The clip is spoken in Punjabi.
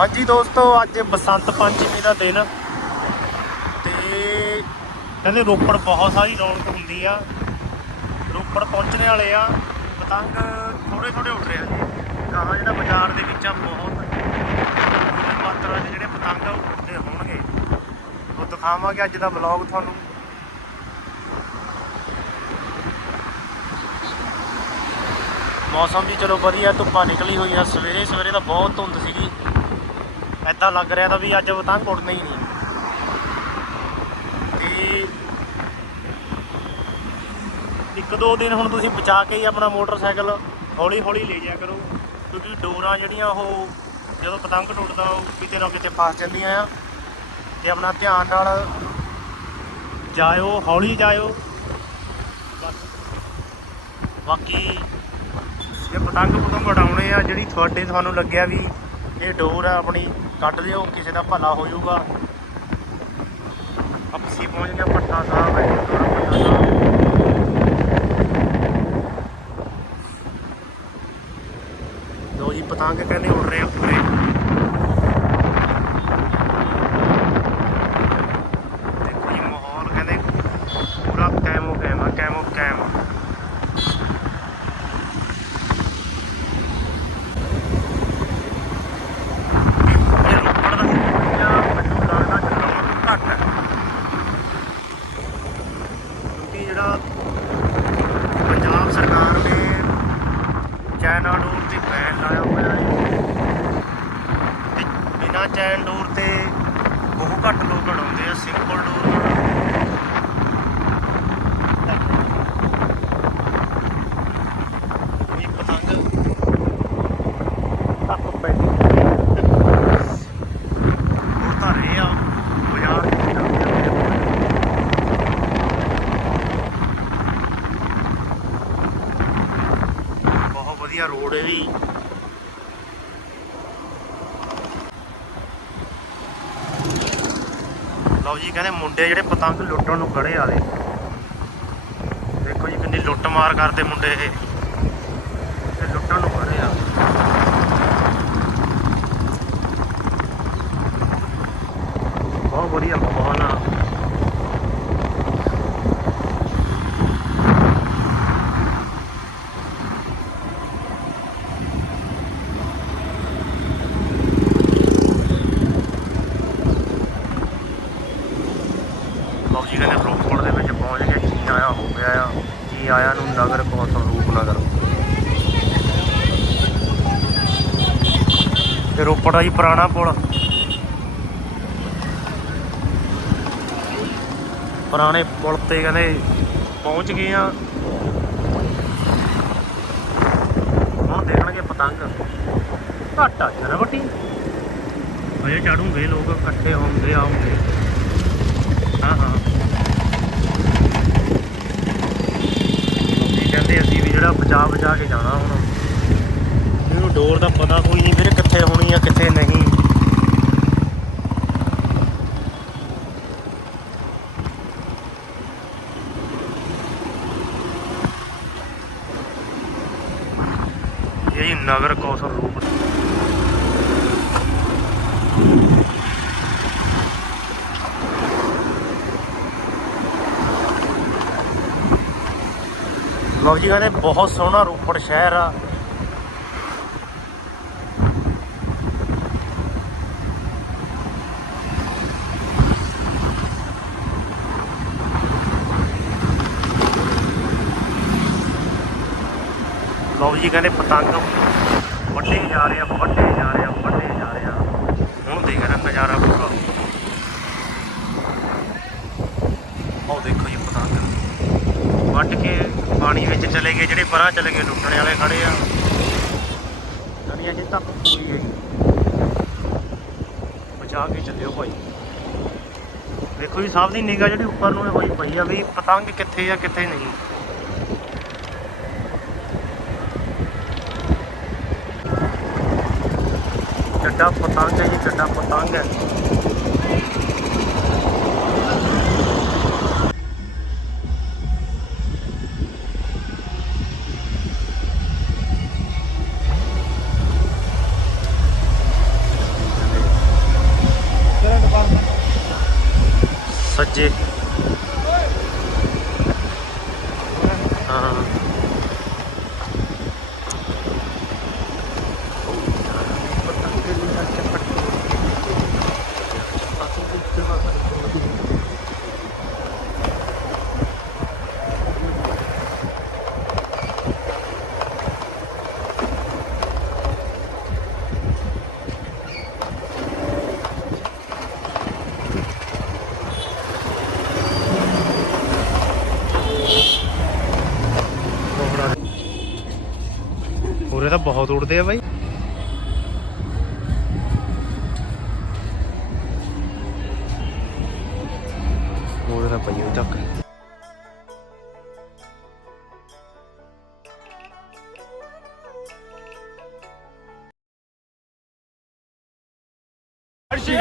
ਹਾਂਜੀ ਦੋਸਤੋ, ਅੱਜ ਬਸੰਤ ਪੰਚਮੀ ਦਾ ਦਿਨ। ਤੇ ਕਹਿੰਦੇ ਰੋਪੜ ਬਹੁਤ ਸਾਰੀ ਰੌਣਕ ਹੁੰਦੀ ਆ। ਰੋਪੜ ਪਹੁੰਚਣੇ ਵਾਲੇ ਆ, ਪਤੰਗ ਥੋੜੇ ਥੋੜੇ ਉੱਡ ਰਿਹਾ ਜੀ। ਕਹਾ ਜਿਹੜਾ ਬਾਜ਼ਾਰ ਦੇ ਵਿੱਚ ਆ, ਬਹੁਤ। ਮਾਤਰਾ 'ਚ ਜਿਹੜੇ ਪਤੰਗ ਆ, ਉਹ ਉੱਡਦੇ ਹੋਣਗੇ। ਉਹ ਦਿਖਾਵਾਂਗੇ ਅੱਜ ਦਾ ਵਲੌਗ ਤੁਹਾਨੂੰ। ਮੌਸਮ ਵੀ ਚਲੋ ਵਧੀਆ, ਧੁੱਪਾਂ ਨਿਕਲੀ ਹੋਈ ਆ। ਸਵੇਰੇ ਸਵੇਰੇ ਤਾਂ ਬਹੁਤ ਧੁੰਦ ਸੀਗੀ। ਐਦਾਂ ਲੱਗ ਰਿਹਾ ਤਾਂ ਵੀ ਅੱਜ ਪਤੰਗ ਉੱਡਣਾ ਹੀ ਨਹੀਂ। ਤੇ ਇੱਕ ਦੋ ਦਿਨ ਹੁਣ ਤੁਸੀਂ ਬਚਾ ਕੇ ਹੀ ਆਪਣਾ ਮੋਟਰਸਾਈਕਲ ਹੌਲੀ ਹੌਲੀ ਲੈ ਜਾਇਆ ਕਰੋ, ਕਿਉਂਕਿ ਡੋਰਾਂ ਜਿਹੜੀਆਂ ਉਹ ਜਦੋਂ ਪਤੰਗ ਟੁੱਟਦਾ ਉਹ ਕਿਤੇ ਨਾ ਕਿਤੇ ਫਸ ਜਾਂਦੀਆਂ ਆ। ਤੇ ਆਪਣਾ ਧਿਆਨ ਨਾਲ ਜਾਇਓ, ਹੌਲੀ ਜਾਇਓ। ਬਾਕੀ ਜੇ ਪਤੰਗ ਪਤੰਗ ਉਡਾਉਣੇ ਆ, ਜਿਹੜੀ ਤੁਹਾਡੇ ਤੁਹਾਨੂੰ ਲੱਗਿਆ ਵੀ ਇਹ ਡੋਰ ਆ ਆਪਣੀ ਕੱਢ ਲਿਓ ਕਿਸੇ ਦਾ ਭਲਾ ਹੋ ਜਾਊਗਾ ਆਪਸੀ ਪਹੁੰਚ ਗਿਆ ਪੱਠਾ ਸਾਹਿਬ ਹੈ ਗੁਰਦੁਆਰਾ ਪੱਠਾ ਸਾਹਿਬ ਲੋ ਜੀ ਪਤੰਗ ਕਹਿੰਦੇ ਉੱਡ ਰਹੇ ਆ ਪੂਰੇ ਦੇਖੋ ਜੀ ਮਾਹੌਲ ਕਹਿੰਦੇ ਪੂਰਾ ਕੈਮੋ ਕੈਮ ਆ ਕੈਮੋ ਕੈਮ ਇਹ ਰੋਪੜ ਦਾ ਏਰੀਆ ਮੈਨੂੰ ਲੱਗਦਾ ਜਲਾਉਣ ਘੱਟ ਹੈ ਕਿਉਂਕਿ ਜਿਹੜਾ ਪੰਜਾਬ ਸਰਕਾਰ ਨੇ ਚਾਈਨਾ ਲਾਇਆ ਹੋਇਆ ਹੈ ਤੇ ਬਿਨਾਂ ਚੈਨ ਡੋਰ ਤੇ ਬਹੁਤ ਘੱਟ ਲੋਕ ਉਡਾਉਂਦੇ ਆ ਸਿੰਪਲ ਡੋਰ ਨਾਲ ਇਹ ਪਤੰਗ ਟੱਪ ਪੈਂਦੀ ਉਹ ਤਾਂ ਰਹੇ ਆ ਬਾਜ਼ਾਰ ਵਿੱਚ ਜਾਂਦੇ ਆ। ਬਹੁਤ ਵਧੀਆ ਰੋਡ ਹੈ ਵੀ ਲਓ ਜੀ, ਕਹਿੰਦੇ ਮੁੰਡੇ ਜਿਹੜੇ ਪਤੰਗ ਲੁੱਟਣ ਨੂੰ ਖੜੇ ਆਲੇ ਦੇਖੋ ਜੀ, ਕਿੰਨੀ ਲੁੱਟ ਮਾਰ ਕਰਦੇ ਮੁੰਡੇ ਇਹ। ਇਹ ਲੁੱਟਣ ਨੂੰ ਖੜੇ ਆ। ਬਹੁਤ ਵਧੀਆ ਮਾਹੌਲ ਆ ਲਓ ਜੀ ਕਹਿੰਦੇ ਰੋਪੜ ਦੇ ਵਿੱਚ ਪਹੁੰਚ ਗਏ ਕੀ ਆਇਆ ਹੋ ਗਿਆ ਆ ਕੀ ਆਇਆ ਨੂੰ ਨਗਰ ਤੇ ਰੋਪੜ ਆ ਜੀ ਪੁਰਾਣਾ ਪੁਲ। ਪੁਰਾਣੇ ਪੁਲ ਤੇ ਕਹਿੰਦੇ ਪਹੁੰਚ ਗਏ ਆ। ਹੁਣ ਦੇਖਣਗੇ ਪਤੰਗ। ਘੱਟ ਆ ਜਰਾ ਵੱਟੀ ਅਜੇ ਚੜੂਗੇ ਲੋਕ, ਇਕੱਠੇ ਹੋਣਗੇ ਆਉਂਗੇ ਹਾਂ ਹਾਂ ਲੋਕੀ ਕਹਿੰਦੇ ਅਸੀਂ ਵੀ ਜਿਹੜਾ ਬਚਾ ਬਚਾ ਕੇ ਜਾਣਾ ਹੁਣ। ਇਹਨੂੰ ਡੋਰ ਦਾ ਪਤਾ ਕੋਈ ਨਹੀਂ ਵੀਰੇ ਕਿੱਥੇ ਹੋਣੀ ਆ, ਕਿੱਥੇ ਨਹੀਂ। ਇਹ ਨਗਰ ਕੌਸ਼ਲ ਰੂਪ ਲਓ ਜੀ ਕਹਿੰਦੇ ਬਹੁਤ ਸੋਹਣਾ ਰੋਪੜ ਸ਼ਹਿਰ ਆ। ਲਓ ਜੀ ਕਹਿੰਦੇ ਪਤੰਗ ਵੱਡੇ ਜਾ ਰਹੇ ਆ ਵੱਡੇ ਜਾ ਰਹੇ ਆ ਵੱਡੇ ਜਾ ਰਹੇ ਆ। ਹੁਣ ਦੇਖ ਰਿਹਾ ਨਜ਼ਾਰਾ ਪੂਰਾ। ਉਹ ਦੇਖੋ ਜੀ ਪਤੰਗ। ਵੱਢ ਕੇ ਪਾਣੀ ਵਿੱਚ ਚਲੇ ਗਏ, ਜਿਹੜੇ ਪਰਾਂ ਚਲੇ ਗਏ, ਲੁੱਟਣੇ ਵਾਲੇ ਖੜੇ ਆ। ਦੁਨੀਆ ਜੀ ਤੱਕ ਪੂਰੀ ਗਈ ਬਚਾ ਕੇ ਚੱਲਿਓ ਭਾਈ। ਦੇਖੋ ਜੀ ਸਭ ਦੀ ਨਿਗਾਹ ਜਿਹੜੀ ਉੱਪਰ ਨੂੰ ਹੋਈ ਪਈ ਆ ਵੀ ਪਤੰਗ ਕਿੱਥੇ ਆ, ਕਿੱਥੇ ਨਹੀਂ। ਚੱਡਾ ਪਤੰਗ ਹੈ ਜੀ, ਚੱਡਾ ਪਤੰਗ ਹੈ। ਤਾਂ ਬਹੁਤ ਉੜਦੇ ਆ ਬਾਈ। ਉਹਦੇ ਪਈ ਉਹ ਚੱਕ। ਅਰਸ਼ੀ